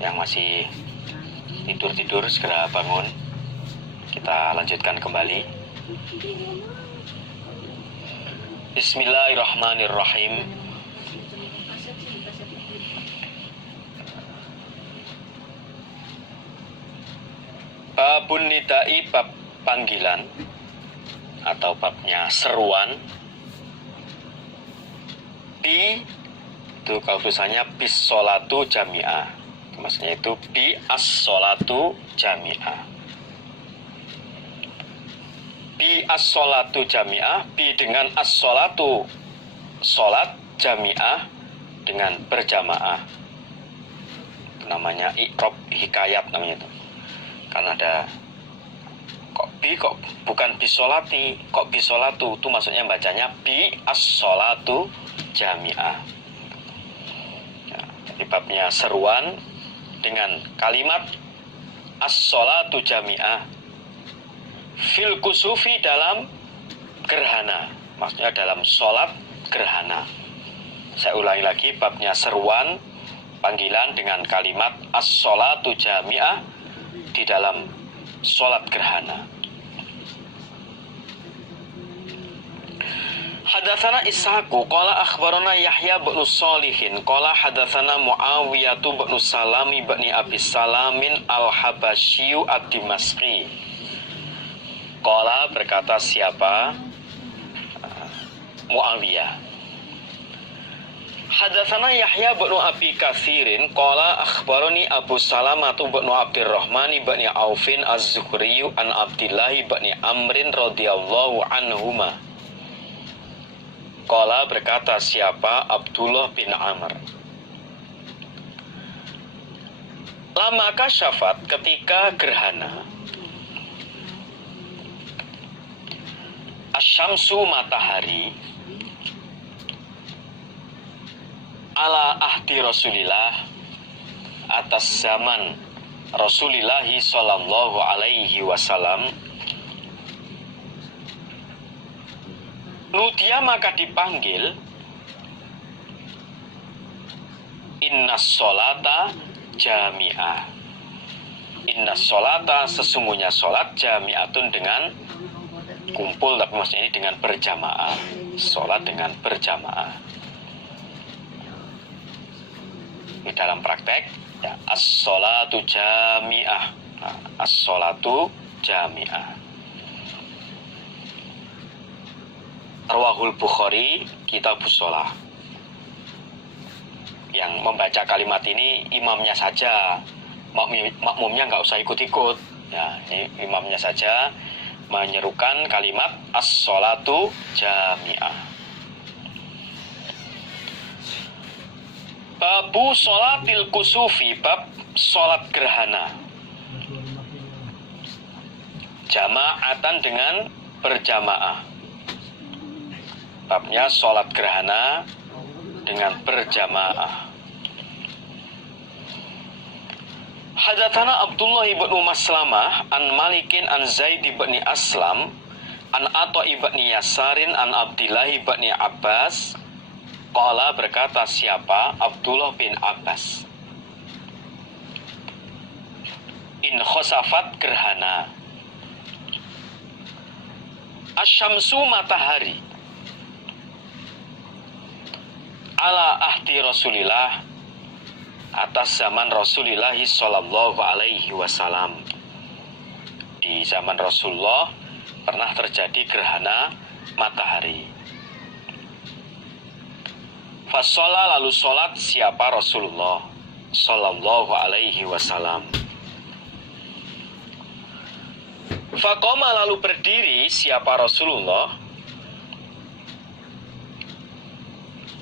Yang masih tidur-tidur segera bangun. Kita lanjutkan kembali. Bismillahirrahmanirrahim. Babun nidai, bab panggilan atau babnya seruan. Bi itu kalau tulisannya bis sholatu jami'ah, maksudnya itu bi as sholatu jami'ah. Bi as sholatu jami'ah, bi dengan as sholatu sholat, jami'ah dengan berjamaah. Itu namanya i'rob hikayat namanya itu. Karena ada kok bi kok bukan bi sholati, kok bi sholatu, itu maksudnya bacanya bi as sholatu jami'ah. Babnya seruan dengan kalimat as-sholatu jami'ah fil kusufi, dalam gerhana, maksudnya dalam sholat gerhana. Saya ulangi lagi, babnya seruan panggilan dengan kalimat as-sholatu jami'ah di dalam sholat gerhana. Hadatsana Ishaqu qala akhbarana Yahya bin Shalihin qala hadatsana Muawiyah bin Salam bin Abi Salamin al-Habasyi ad-Dimashqi. Qala, berkata siapa? Muawiyah. Hadatsana Yahya bin Abi Katsirin qala akhbarani Abu Salamah bin Abdurrahman bin Aufin az-Zuhri an Abdillah bin Amrin radhiyallahu anhuma. Qala, berkata siapa? Abdullah bin Amr. Lama kasyafat, ketika gerhana, asyamsu, matahari, ala ahdi Rasulillah, atas zaman Rasulillahi sallallahu alaihi wasallam, nudia, maka dipanggil, innas sholata jami'ah. Innas sholata, sesungguhnya sholat, jami'atun, dengan kumpul, tapi maksudnya ini dengan berjamaah. Sholat dengan berjamaah. Ini dalam praktek ya, as-sholatu jami'ah. Nah, as-sholatu jami'ah. Rawahul Bukhari, Kitabus Shalah. Yang membaca kalimat ini imamnya saja, makmumnya nggak usah ikut-ikut. Ya, ini imamnya saja menyerukan kalimat as-sholatu jami'ah. Babu sholatil kusufi, bab sholat gerhana. Jama'atan, dengan berjamaah. Babnya sholat gerhana dengan berjamaah. Hadatsana Abdullah ibn Maslamah an Malikin an Zaid ibn Aslam an Atha ibn Yasarin an Abdillah ibn Abbas. Qala, berkata siapa? Abdullah bin Abbas. In khosafat, gerhana, asyamsu, matahari, ala ahdi Rasulillah, atas zaman Rasulullah sallallahu alaihi wasallam. Di zaman Rasulullah pernah terjadi gerhana matahari. Fasholla, lalu sholat siapa? Rasulullah sallallahu alaihi wasallam. Faqoma, lalu berdiri siapa? Rasulullah.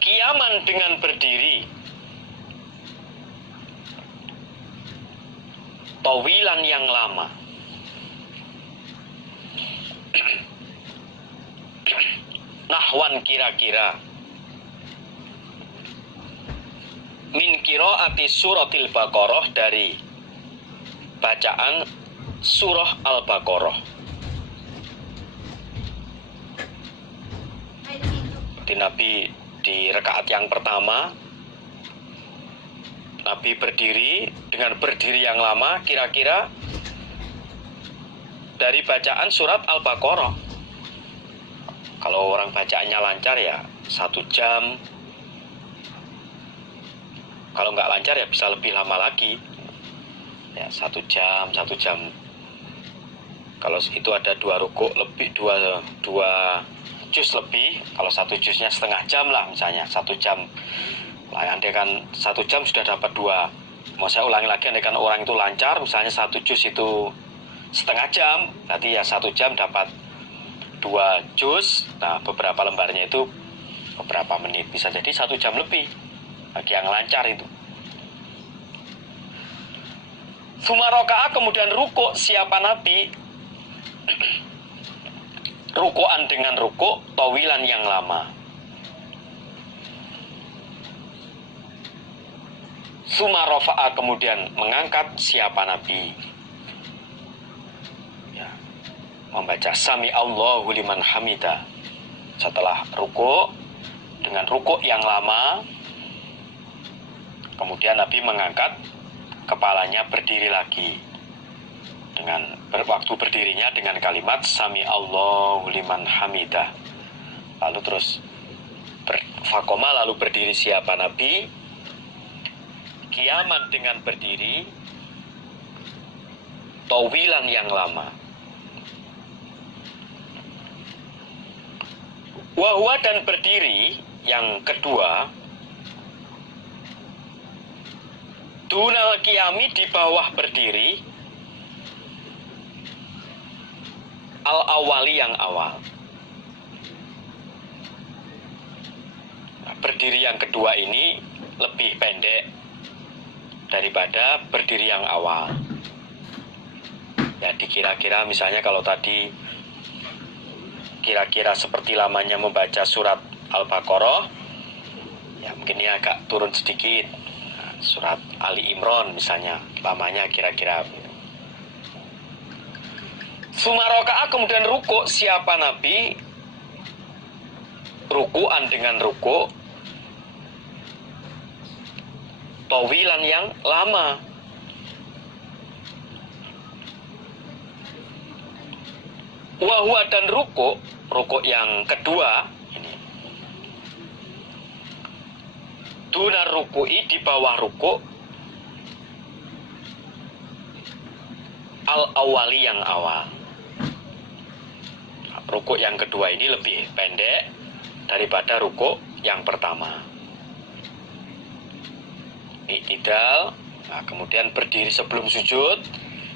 Qiyaman, dengan berdiri. Tawilan, yang lama. Nahwan, kira-kira. Min qiraati suratil Baqarah, dari bacaan surah Al-Baqarah. Di Nabi di rakaat yang pertama Nabi berdiri dengan berdiri yang lama, kira-kira dari bacaan surat Al-Baqarah. Kalau orang bacaannya lancar ya 1 jam. Kalau nggak lancar ya bisa lebih lama lagi. Ya 1 jam, 1 jam. Kalau itu ada 2 rukuk lebih, 2 juz lebih. Kalau 1 juznya setengah jam lah misalnya, 1 jam. Andai kan 1 jam sudah dapat 2. Mau saya ulangi lagi, andai kan orang itu lancar, misalnya 1 juz itu setengah jam, berarti ya 1 jam dapat 2 juz. Nah, beberapa lembarnya itu beberapa menit, bisa jadi 1 jam lebih bagi yang lancar itu. Sumaroka'a, kemudian rukuk siapa Nabi rukuan dengan rukuk tawilan yang lama. Sumarofa'a, kemudian mengangkat siapa Nabi, ya, membaca Sami Allahu liman hamida. Setelah rukuk dengan rukuk yang lama, kemudian Nabi mengangkat kepalanya, berdiri lagi dengan waktu berdirinya dengan kalimat Sami Allahu liman hamidah. Lalu terus fakoma, lalu berdiri siapa Nabi kiaman dengan berdiri tawilan yang lama. Wahwa, dan berdiri yang kedua dunal qiyami, di bawah berdiri al-awali yang awal. Nah, berdiri yang kedua ini lebih pendek daripada berdiri yang awal. Ya, dikira-kira misalnya kalau tadi kira-kira seperti lamanya membaca surat Al-Baqarah, ya mungkin ini agak turun sedikit. Nah, surat Ali Imran misalnya lamanya kira-kira. Sumaroka'a, kemudian rukuk siapa Nabi rukuan dengan rukuk tawilan yang lama. Wahwa, dan rukuk yang kedua ini dunar ruku'i, di bawah rukuk al-awali yang awal. Rukuk yang kedua ini lebih pendek daripada rukuk yang pertama. Iktidal, nah, kemudian berdiri sebelum sujud.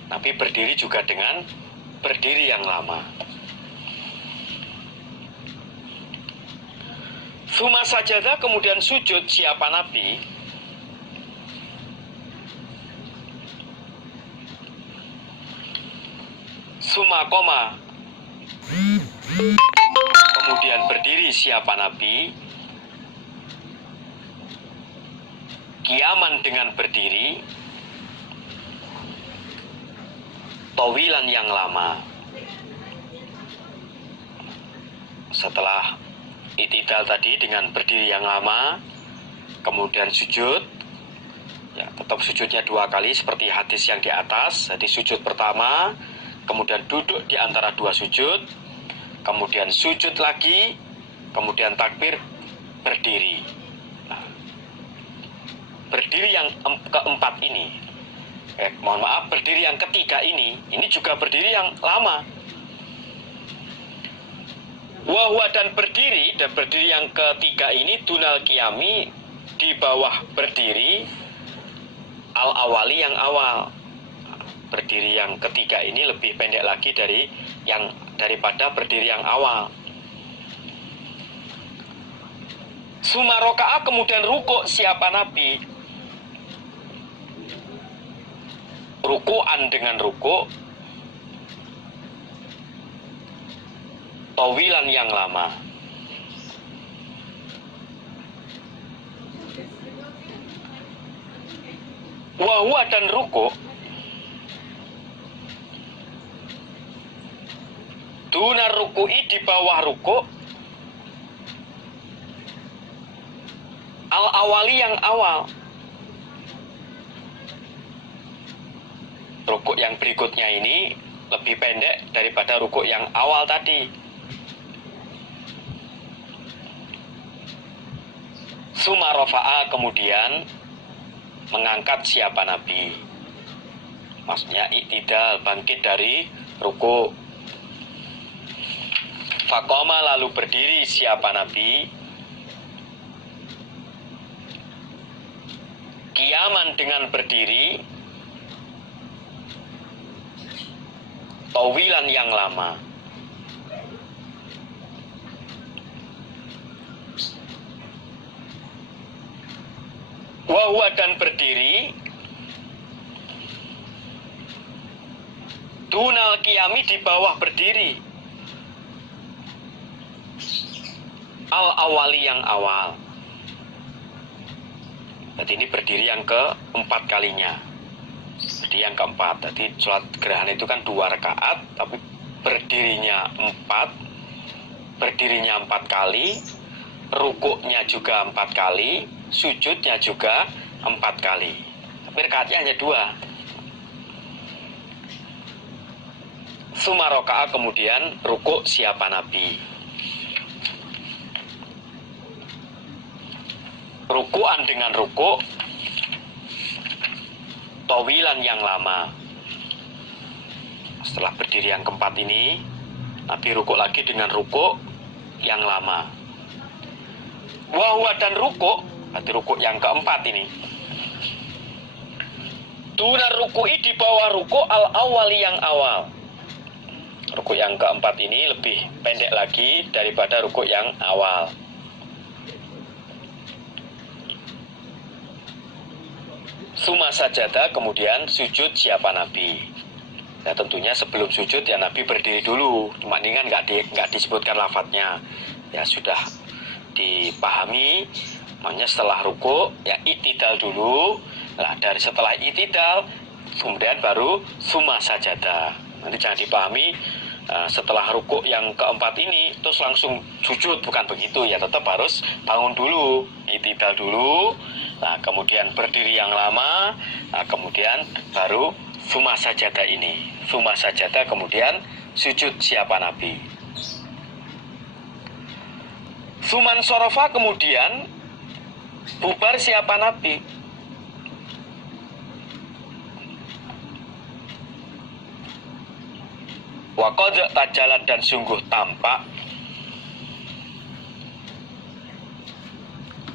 Nabi berdiri juga dengan berdiri yang lama. Suma sajadah, kemudian sujud siapa Nabi suma koma, kemudian berdiri siapa Nabi kiaman dengan berdiri tawilan yang lama. Setelah iktidal tadi dengan berdiri yang lama, kemudian sujud, ya, tetap sujudnya 2 kali seperti hadis yang di atas. Jadi sujud pertama, kemudian duduk di antara 2 sujud, kemudian sujud lagi, kemudian takbir, berdiri. Nah, berdiri yang keempat ini, berdiri yang ketiga ini juga berdiri yang lama. Wahwa, dan berdiri yang ketiga ini dunal qiyami, di bawah berdiri al-awali yang awal. Berdiri yang ketiga ini lebih pendek lagi daripada berdiri yang awal. Sumaroka'a, kemudian rukuk siapa Nabi rukuan dengan rukuk tawilan yang lama. Wahwa, dan rukuk dunar ruku'i, di bawah rukuk al-awali yang awal. rukuk yang berikutnya ini lebih pendek daripada rukuk yang awal tadi. Summa rafa'a, kemudian mengangkat siapa Nabi. Maksudnya iktidal, bangkit dari rukuk. Faqoma, lalu berdiri siapa Nabi. Qiyaman, dengan berdiri. Tawilan, yang lama. Wahwa, dan berdiri. Dunal qiyami, di bawah berdiri. Al-awali, yang awal. Jadi ini berdiri yang keempat kalinya. Jadi yang keempat. Jadi sholat gerhana itu kan 2 rakaat, tapi berdirinya 4 kali, rukuknya juga 4 kali, sujudnya juga 4 kali. Tapi rakaatnya hanya 2. Summa raka'a, kemudian rukuk siapa Nabi. Rukuan, dengan rukuk tawilan, yang lama. Setelah berdiri yang keempat ini, Nabi rukuk lagi dengan rukuk yang lama. Wahwa, dan rukuk, berarti rukuk yang keempat ini. Dunar ruku'i, di bawah rukuk al-awali, yang awal. Rukuk yang keempat ini lebih pendek lagi daripada rukuk yang awal. Summa sajadah, kemudian sujud siapa Nabi. Ya tentunya sebelum sujud ya Nabi berdiri dulu. Cuma ini kan nggak disebutkan lafadznya. Ya sudah dipahami. Makanya setelah rukuk ya itidal dulu. Nah dari setelah itidal kemudian baru summa sajadah. Nanti jangan dipahami setelah rukuk yang keempat ini terus langsung sujud, bukan begitu ya. Tetap harus bangun dulu, itidal dulu. Nah kemudian berdiri yang lama, nah kemudian baru summa sajadah ini. Summa sajadah, kemudian sujud siapa Nabi. Suman sorofa, kemudian bubar siapa Nabi. Waqad tajalat, dan sungguh tampak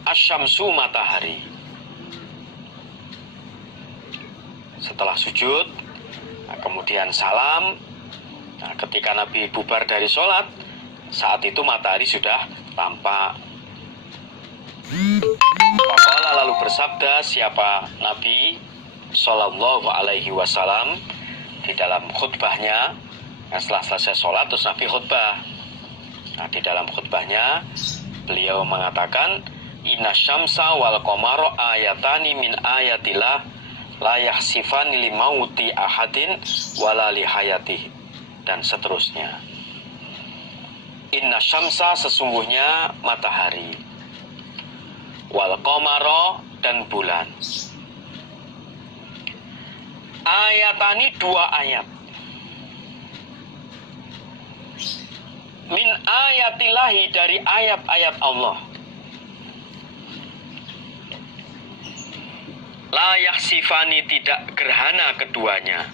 asyamsu, matahari. Setelah sujud, nah kemudian salam. Nah, ketika Nabi bubar dari sholat, saat itu matahari sudah tampak. Faqala, lalu bersabda siapa Nabi Sallallahu Alaihi Wasallam di dalam khutbahnya. Nah, setelah selesai sholat terus Nabi khutbah. Nah, di dalam khutbahnya beliau mengatakan, Inna syamsa wal qamara ayatani min ayatillah la yahsifani li mauti ahadin wala li hayatih, dan seterusnya. Inna syamsa, sesungguhnya matahari, wal qamara, dan bulan. Ayatani, 2 ayat. Min ayatillahi, dari ayat-ayat Allah. La yahsifani, tidak gerhana keduanya.